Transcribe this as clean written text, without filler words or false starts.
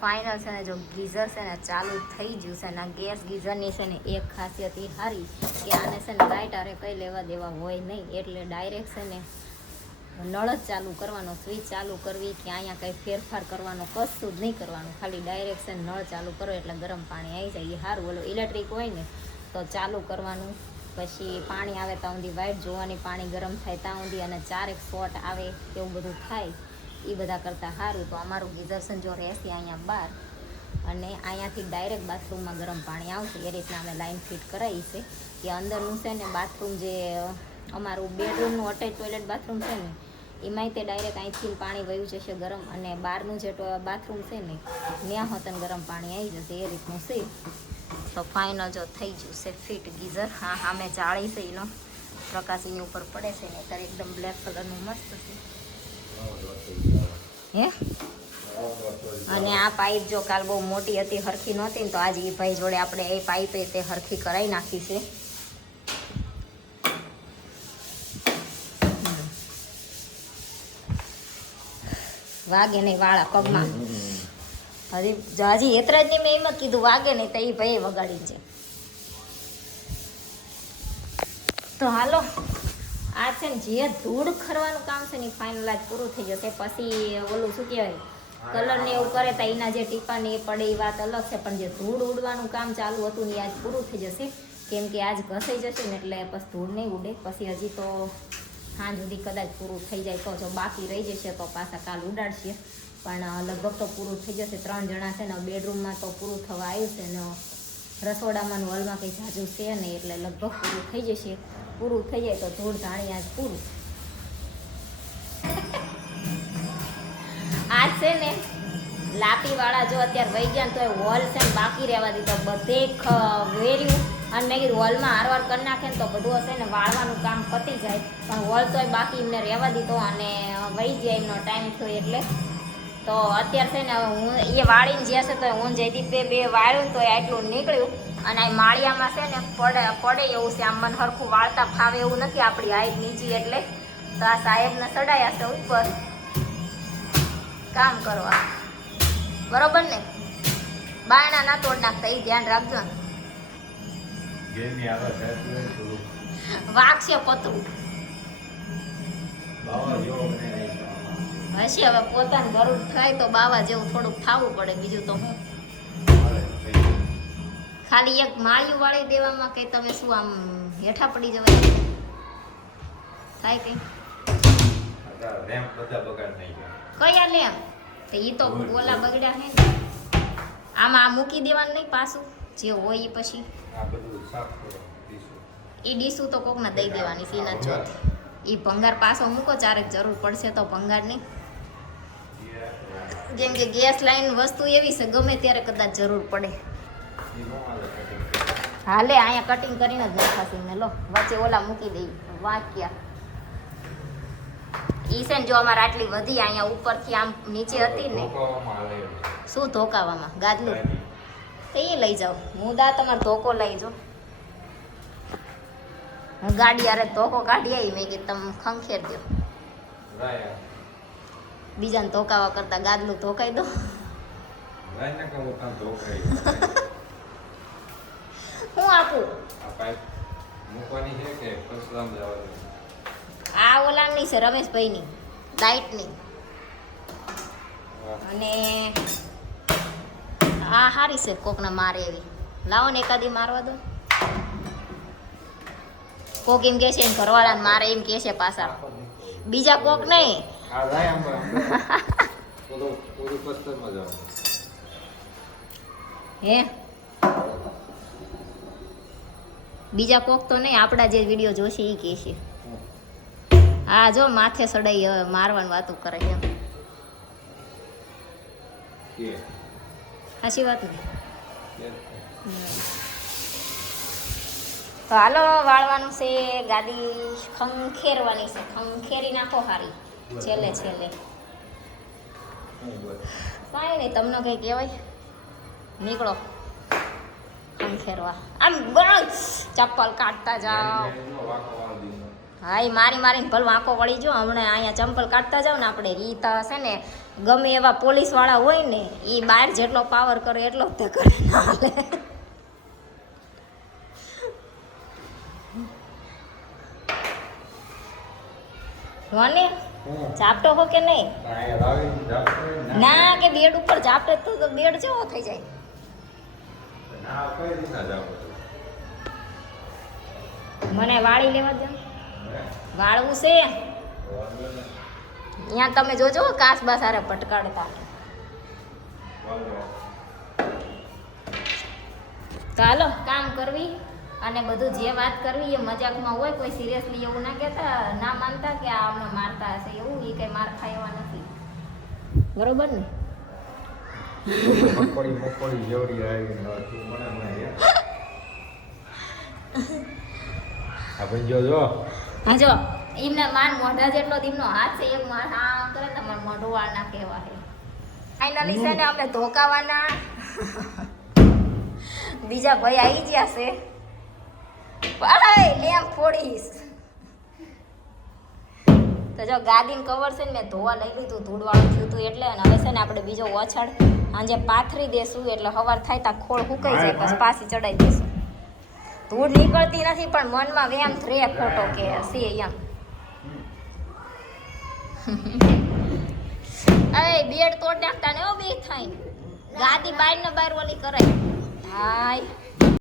Final છે ને જો ગીઝર છે ને ચાલુ થઈ ગયું છે ને ગેસ ગીઝરની છે ને એક ખાસિયત એ સારી કે આને છે ને લાઇટ આરે કંઈ લેવા દેવા હોય નહીં એટલે ડાયરેક્ટ છે ને નળ જ ચાલુ કરવાનો સ્વિચ ચાલુ કરવી કે અહીંયા કંઈ ફેરફાર કરવાનો કશું જ નહીં કરવાનું ખાલી ડાયરેક્ટ છે નળ ચાલુ કરો એટલે ગરમ પાણી આવી જાય એ સારું બોલો ઇલેક્ટ્રિક હોય ને તો ચાલુ કરવાનું પછી પાણી આવે ત્યાં સુધી વાઇટ જોવાની પાણી ગરમ થાય ત્યાં સુધી અને 4 શોટ આવે એવું બધું થાય એ બધા કરતાં સારું તો અમારું ગીઝર છે જો રહેશે અહીંયા બહાર અને અહીંયાથી ડાયરેક્ટ બાથરૂમમાં ગરમ પાણી આવશે એ રીતના અમે લાઈન ફિટ કરાવી છે કે અંદરનું છે ને બાથરૂમ જે અમારું બેડરૂમનું અટેચ ટોયલેટ બાથરૂમ છે ને એમાંય તે ડાયરેક્ટ અહીંથી પાણી વયું જશે ગરમ અને બહારનું જે બાથરૂમ છે ને ત્યાં હોતન ગરમ પાણી આવી જશે એ રીતનું છે તો ફાઇનલ જો થઈ ગયું છે ફિટ ગીઝર હા સામે જાળી છે એનો પ્રકાશ એની ઉપર પડે છે ને ત્યારે એકદમ બ્લેક કલરનું મસ્ત છે હે અને આ પાઇપ જો કાલ બહુ મોટી હતી હરખી નહોતી ને તો આજે એ ભાઈ જોડે આપણે એ પાઇપ તે હરખી કરાવી નાખી છે વાગે નહીં વાળા પગમાં હજી એટલા જ નહીં મેં એમ જ કીધું વાગે નહીં તો એ ભાઈ વગાડી છે તો હાલો આ છે ને જે ધૂળ ખરવાનું કામ છે ને ફાઇનલ આજ પૂરું થઈ જશે પછી ઓલું શું કહેવાય કલર ને એવું કરે તો એના જે ટીપા ને એ પડે એ વાત અલગ છે પણ જે ધૂળ ઉડવાનું કામ ચાલુ હતું ને આજ પૂરું થઈ જશે કેમ કે આજ ઘસાઈ જશે ને એટલે પછી ધૂળ નહીં ઉડે પછી હજી તો સાંજ સુધી કદાચ પૂરું થઈ જાય તો જો બાકી રહી જશે તો પાછા કાલ ઉડાડશે પણ લગભગ તો પૂરું થઈ જશે 3 જણા છે ને બેડરૂમમાં તો પૂરું થવા આવ્યું છે ને રસોડામાં હોલમાં કંઈ જાજુ છે નહીં એટલે લગભગ પૂરું થઈ જશે પૂરું થઈ જાય તો ધૂળ ધાણી આજ પૂરું આજ છે ને લાપીવાળા જો અત્યારે વહી ગયા તો એ હોલ છે ને બાકી રહેવા દીધો બધે વેર્યું અને મેં કીધું હોલમાં હારવાર કરી નાખે ને તો બધું હશે ને વાળવાનું કામ પતી જાય પણ હોલ તો બાકી એમને રહેવા દીધો અને વહી જાય એમનો ટાઈમ થયો એટલે તો અત્યારે છે ને હવે હું એ વાળીને જશે તો હું જયદીપ બે વાળ્યું તો આટલું નીકળ્યું અને આ માળિયામાં છે ને પડે એવું છે આમ મને હરખું વાળતા ફાવે એવું નથી આપણી હાઈટ નીચી એટલે તો આ સાહેબને ચડાયા છે ઉપર કામ કરવા બરોબર ને બાયણા ના તોડ નાખતા એ ધ્યાન રાખજો વાગશે પતરું હશે હવે પોતાનું ઘરું થાય તો બાવા જેવું થોડુંક થવું પડે બીજું તો હું ખાલી એક માળિયું વાળી દેવામાં કઈ તમે શું આમ હેઠા પડી જવાય થાય કઈ કયા લેમ તો એ તો ઓલા બગડ્યા હે આમાં આ મૂકી દેવાનું નહીં પાછું જે હોય એ પછી એ ડીશું તો કોકને દઈ દેવાની સીના ચોથી એ ભંગાર પાછો મૂકો ચારેક જરૂર પડશે તો ભંગાર નહીં જેમ કે ગેસ લાઈન વસ્તુ એવી છે ગમે ત્યારે કદાચ જરૂર પડે હાલે અહીંયા કટિંગ કરીને જ નાખાશે ને લો વચ્ચે ઓલા મૂકી દઈ વાંક્યા ઈ છે ને જો અમારે આટલી વધી અહીંયા ઉપરથી આમ નીચે હતી ને શું ધોકાવામાં ગાદલું તો એ લઈ જાઓ હું દા તમારે ધોકો લઈ જાઓ હું ગાડી યારે ધોકો કાઢી આવી મેં કીધું તમે ખંખેર દો બીજાને ધોકાવા કરતા ગાદલું ધોકાઈ દો હું આપું આ ઓલાની છે રમેશભાઈની લાઇટની અને આ સારી છે કોકને મારે એવી લાવો ને એકાદી મારવા દો કોક એમ કે છે એમ ઘરવાળાને મારે એમ કે છે પાછા બીજા કોક નહીં હે બીજા કોક તો નહીં આપણા જે વિડીયો જોશે એ કે છે હા જો માથે સડાઈ હવે મારવાની વાતું કરે એમ સાચી વાત ને તો હાલો વાળવાનું છે ગાદી ખંખેરવાની છે ખંખેરી નાખો હારી છેલ્લે કાંઈ નહીં તમને કંઈ કહેવાય નીકળો ખંખેરવા આમ બસ ચપ્પલ કાઢતા જાઓ હા એ મારીને ભલે આંખો વળી જો હમણાં અહીંયા ચંપલ કાઢતા જાવ ને આપણે ઈ તો છે ને ગમે એવા પોલીસ વાળા હોય ને એ બહાર જેટલો પાવર કરે એટલો જ તે કરે ના હાલે. હોને ઝાપટો હો કે નહીં? ના કે બેડ ઉપર ઝાપટે તો બેડ જેવો થઈ જાય. મને વાળી લેવા દે. વાળવું છે અહીંયા તમે જોજો કાસબા સારે ભટકાડતા. ચાલો કામ કરવી અને બધું જે વાત કરવી એ મજાકમાં હોય, કોઈ સિરિયસલી એવું ના કહેતા, ના માનતા કે આ અમને મારતા હશે એવું. એ કઈ માર ખાય એવા નથી, બરોબર ને? મકોડી જેવડી આવી મને જો હા જો એમને માન મોઢા જેટલો એમનો હાથ છે, એક માર હા કરે ને માર મોઢું વાળ ના કહેવા છે. ફાઇનલી છે ને અમે ધોકાવાના બીજા ભાઈ આવી ગયા છે. ભાઈ લેમ ફોડીશ તો જો ગાદીન કવર છે ને મેં ધોવા લઈ લીધું, ધૂળવાળું થયું હતું એટલે. અને હવે છે ને આપણે બીજો ઓછાડ સાંજે પાથરી દેશું એટલે સવાર થાય ત્યાં ખોળ સુકાઈ જાય પછી પાછી ચડાવી દેશું. ધૂળ નીકળતી નથી પણ મનમાં વેમ રે ખોટો કે છે એમ. એ બેડ તોડ નાખતા ને બે થાય ગાદી બાર ને બાર ઓલી કરાય. હાય